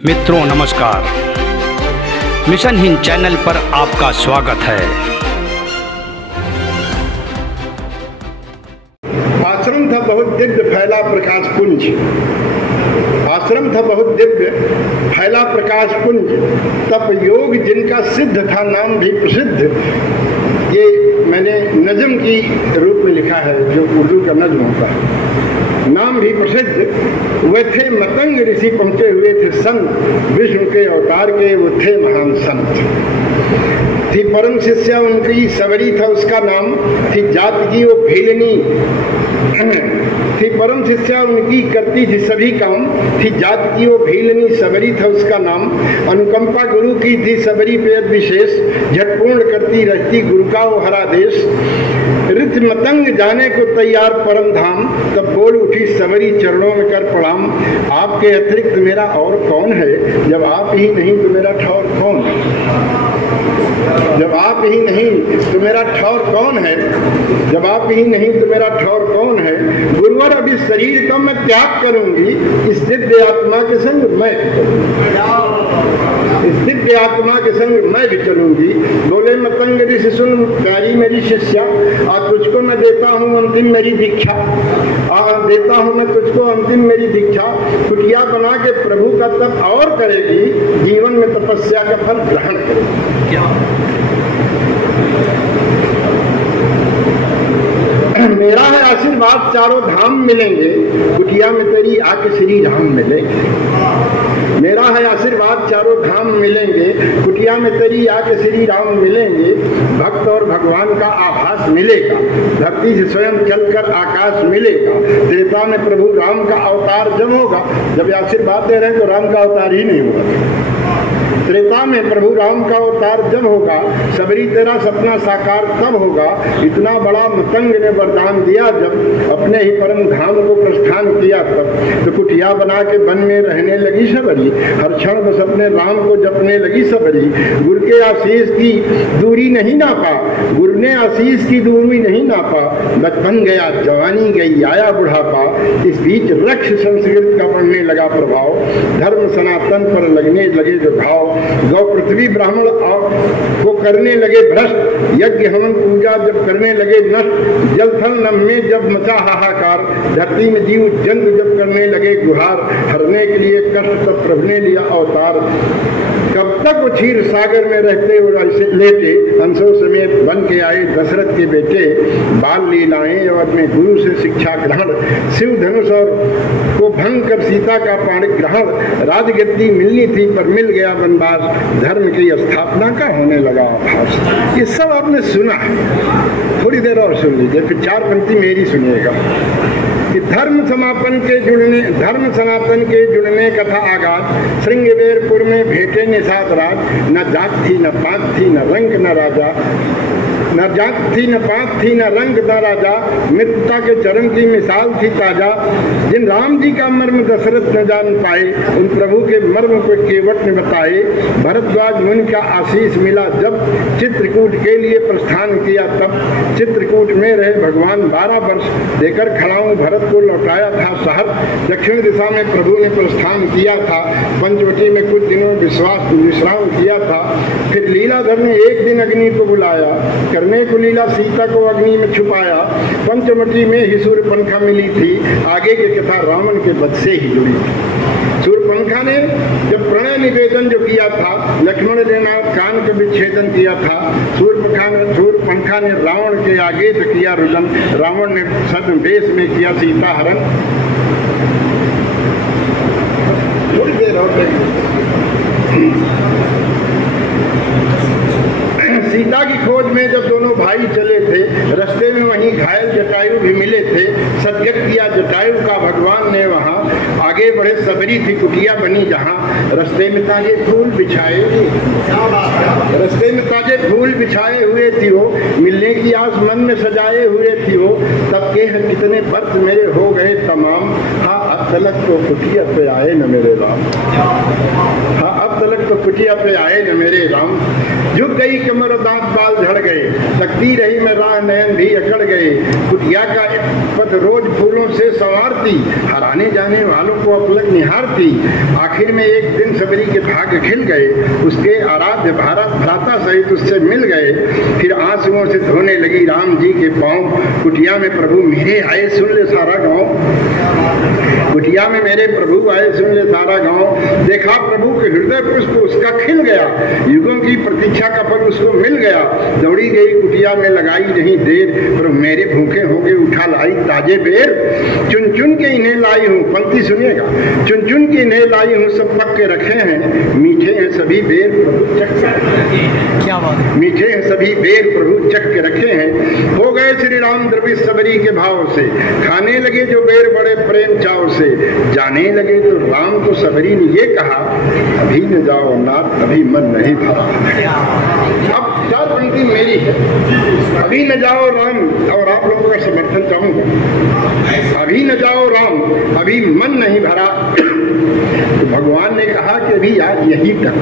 मित्रों नमस्कार, mission Hind channel पर आपका स्वागत है। आश्रम था बहुत दिव्य फैला प्रकाश पुंज, आश्रम था बहुत दिव्य फैला प्रकाश पुंज, तप योग जिनका सिद्ध था नाम भी प्रसिद्ध। ये मैंने नज्म की रूप में लिखा है, जो उर्दू का नज्म होता है। नाम भी प्रसिद्ध वे थे मतंग ऋषि, पहुंचे हुए थे संत विष्णु के अवतार के, वो थे महान संत। थी परम शिष्या उनकी सबरी था उसका नाम, थी जाति की वो भीलनी, थी परम शिष्या उनकी करती थी सभी काम, थी जाति की वो भीलनी सबरी था उसका नाम। अनुकंपा गुरु की थी सबरी पे विशेष, झटपूर्ण करती रहती गुरु का वो हरा देश। रित मतंग जाने को तैयार परम धाम, तब बोल उठी सबरी चरणों में कर प्रणाम। आपके अतिरिक्त मेरा और कौन है, जब आप ही नहीं तो मेरा ठौर कौन है। जब आप ही नहीं तो मेरा ठौर कौन है, जब आप ही नहीं तो मेरा ठौर कौन है। गुरुवर अब इस शरीर का मैं त्याग करूंगी, इस दिव्य आत्मा के संग मैं, इस दिव्य आत्मा के संग मैं भी चलूंगी। बोले मतंग ऋषि सुन प्यारी मेरी शिष्या, आज तुझको मैं देता हूँ अंतिम मेरी दीक्षा, देता हूँ मैं तुझको अंतिम मेरी दीक्षा। कुटिया बना के प्रभु का तप और करेगी, जीवन में तपस्या का फल ग्रहण करेगी। क्या मेरा है आशीर्वाद चारों धाम मिलेंगे, कुटिया में तेरी आके श्री राम मिलेंगे। मेरा है आशीर्वाद चारों धाम मिलेंगे, कुटिया में तेरी आके श्री राम मिलेंगे। भक्त और भगवान का आभास मिलेगा, धरती से स्वयं चलकर आकाश मिलेगा। त्रेता में प्रभु राम का अवतार जब होगा, जब आशीर्वाद दे रहे हैं तो राम का अवतार ही नहीं होगा। त्रेता में प्रभु राम का अवतार जब होगा, सबरी तेरा सपना साकार तब होगा। इतना बड़ा मतंग ने वरदान दिया जब, अपने ही परम धाम को प्रस्थान किया तब। तो कुटिया बना के वन में रहने लगी सबरी, हर क्षण बस अपने राम को जपने लगी सबरी। गुरु के आशीष की दूरी नहीं नापा, गुरु ने आशीष की दूरी नहीं नापा। बचपन गया जवानी गई आया बुढ़ापा, इस बीच रक्ष संस्कृत का पड़ने लगा प्रभाव। धर्म सनातन पर लगने लगे जो घाव, गौ पृथ्वी ब्राह्मण को करने लगे भ्रष्ट। यज्ञ हवन पूजा जब करने लगे नष्ट, जल थल नभ में जब मचा हाहाकार। धरती में जीव जंतु जब करने लगे गुहार, हरने के लिए कष्ट तब प्रभु ने लिया अवतार। कब तक वो क्षीर सागर में रहते और लेटे, हंसों समेत बन के आए दशरथ के बेटे। बाल लीलाएं और अपने गुरु से शिक्षा ग्रहण, शिव धनुष और को भंग कर सीता का पाणी ग्रहण। राजगद्दी मिलनी थी पर मिल गया वनवास, धर्म की स्थापना का होने लगा आभास। ये सब आपने सुना है, थोड़ी देर और सुन लीजिए, फिर चार पंक्ति मेरी सुनिएगा। कि धर्म समापन के जुड़ने, धर्म सनातन के जुड़ने का था आगाज। श्रृंगवेरपुर में भेटे निषाद राज, न जात थी न पात थी न रंग न राजा, न जात थी न पात थी न रंग न राजा। मित्रता के चरण की मिसाल थी ताजा, जिन राम जी का मर्म दशरथ न जान पाए, उन प्रभु के मर्म को केवट ने बताए। भरद्वाज मुनि का आशीष मिला जब, चित्रकूट के लिए प्रस्थान किया तब। चित्रकूट में रहे भगवान 12 वर्ष, देकर खड़ाऊं भरत को लौटाया था शहर। दक्षिण दिशा में प्रभु ने प्रस्थान किया था, पंचवटी में कुछ दिनों विश्राम किया था। फिर लीलाधर ने एक दिन अग्नि को बुलाया, करने को लीला सीता को अग्नि में छुपाया। पंचवटी में ही सूर्यपंखा मिली थी, आगे की कथा रावण के वध से ही जुड़ी थी। सूर्यपंखा ने जब प्रणय निवेदन जो किया था, लक्ष्मण ने कान का विच्छेदन किया था। सूर्यपंखा ने रावण के आगे तो किया रुदन, रावण ने छद्मवेश में किया सीता हरण। थोड़ी देर और सीता की खोज में जब दोनों भाई चले थे, रास्ते में वहीं घायल जटायु भी मिले थे। सत्याग किया जटायु का भगवान ने वहाँ, आगे बढ़े सबरी थी कुटिया बनी जहाँ। रास्ते में ताजे फूल बिछाए, रास्ते में ताजे फूल बिछाए हुए थी वो, मिलने की आस मन में सजाए हुए थी वो। तब के हैं कितने व्रत मेरे हो गए तमाम, हाँ अब तलक तो कुटिया पे आए न मेरे राम, हाँ अब तलक तो कुटिया पे आए न मेरे राम। झुक गई कमर दांत बाल झड़ गए, तकती रही मैं राह नयन भी अकड़ गए। कुटिया का पथ रोज फूलों से संवारती, हराने जाने वालों को अपलक निहारती। आखिर में एक दिन सबरी के भाग्य खिल गए, उसके आराध्य भ्राता सहित उससे मिल गए। फिर आंसुओं से धोने लगी राम जी के पांव। कुटिया में प्रभु मेरे आए सुन ले सारा गांव। कुटिया में मेरे प्रभु आए सुन ले सारा गांव। देखा प्रभु के हृदय पुष्प उसका खिल गया, युगों की प्रतीक्षा का फल उसको मिल गया। दौड़ी गई कुटिया में लगाई नहीं देर, पर मेरे भूखे होंगे उठा लाई ताजे बेर। चुन चुन के इन्हें लाई हूँ, पंक्ति सुनिएगा, चुन चुन के इन्हें लाई हूँ, सब पक के रखे हैं, मीठे हैं सभी बेर प्रभु चख के। क्या बात है, मीठे हैं सभी बेर प्रभु चख के रखे हैं। हो गए श्री राम द्रवित सबरी के भाव से, खाने लगे जो बेर बड़े प्रेम चाव से। जाने लगे तो राम को सबरी ने ये कहा, अभी न जाओ नाथ अभी मन नहीं भरा। अब चार पंक्ति मेरी है, अभी न जाओ राम, और आप लोगों का समर्थन चाहूंगा। अभी न जाओ राम अभी मन नहीं भरा, तो भगवान ने कहा कि अभी आज यहीं तक।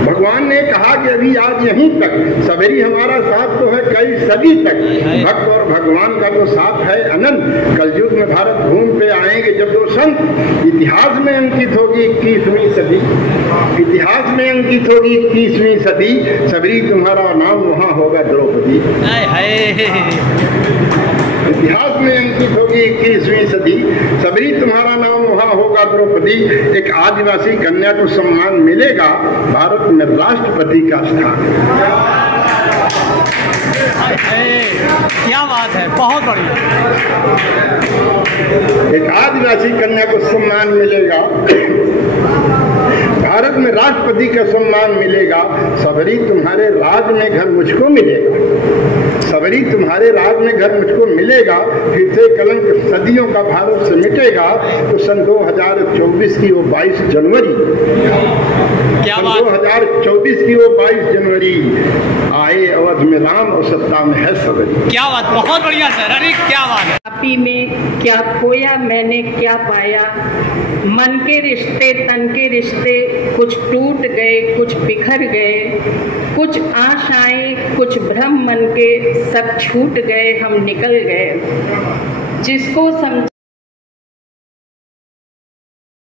भगवान ने कहा कि अभी आज यहीं तक, सबरी हमारा साथ तो है कई सदी तक। भक्त और भगवान का तो साथ है अनंत। कलयुग में भारत भूमि पे आएंगे जब दो संत, इतिहास में अंकित होगी 21वीं सदी। इतिहास में अंकित होगी 21वीं सदी। सबरी तुम्हारा नाम वहाँ होगा द्रौपदी। इतिहास में अंकित होगी 21वीं सदी। सबरी तुम्हारा नाम वहाँ होगा द्रौपदी। एक आदिवासी कन्या को सम्मान मिलेगा, भारत में राष्ट्रपति का स्थान। क्या बात है, बहुत बढ़िया। एक आदिवासी कन्या को सम्मान मिलेगा, भारत में राष्ट्रपति का सम्मान मिलेगा। सबरी तुम्हारे राज में घर मुझको मिलेगा। सबरी तुम्हारे राज में घर मुझको मिलेगा। फिर से कलंक सदियों का भारत से मिटेगा। तो सन 2024 की वो 22 जनवरी, क्या बात, 2024 की वो 22 जनवरी आए अवध में राम और सत्ता में है सबरी। क्या बात, बहुत बढ़िया सर, अरे क्या बात है। आपी में क्या खोया मैंने क्या पाया, मन के रिश्ते तन के रिश्ते कुछ टूट गए कुछ बिखर गए, कुछ आशाएं कुछ भ्रम मन के सब छूट गए हम निकल गए। जिसको समझ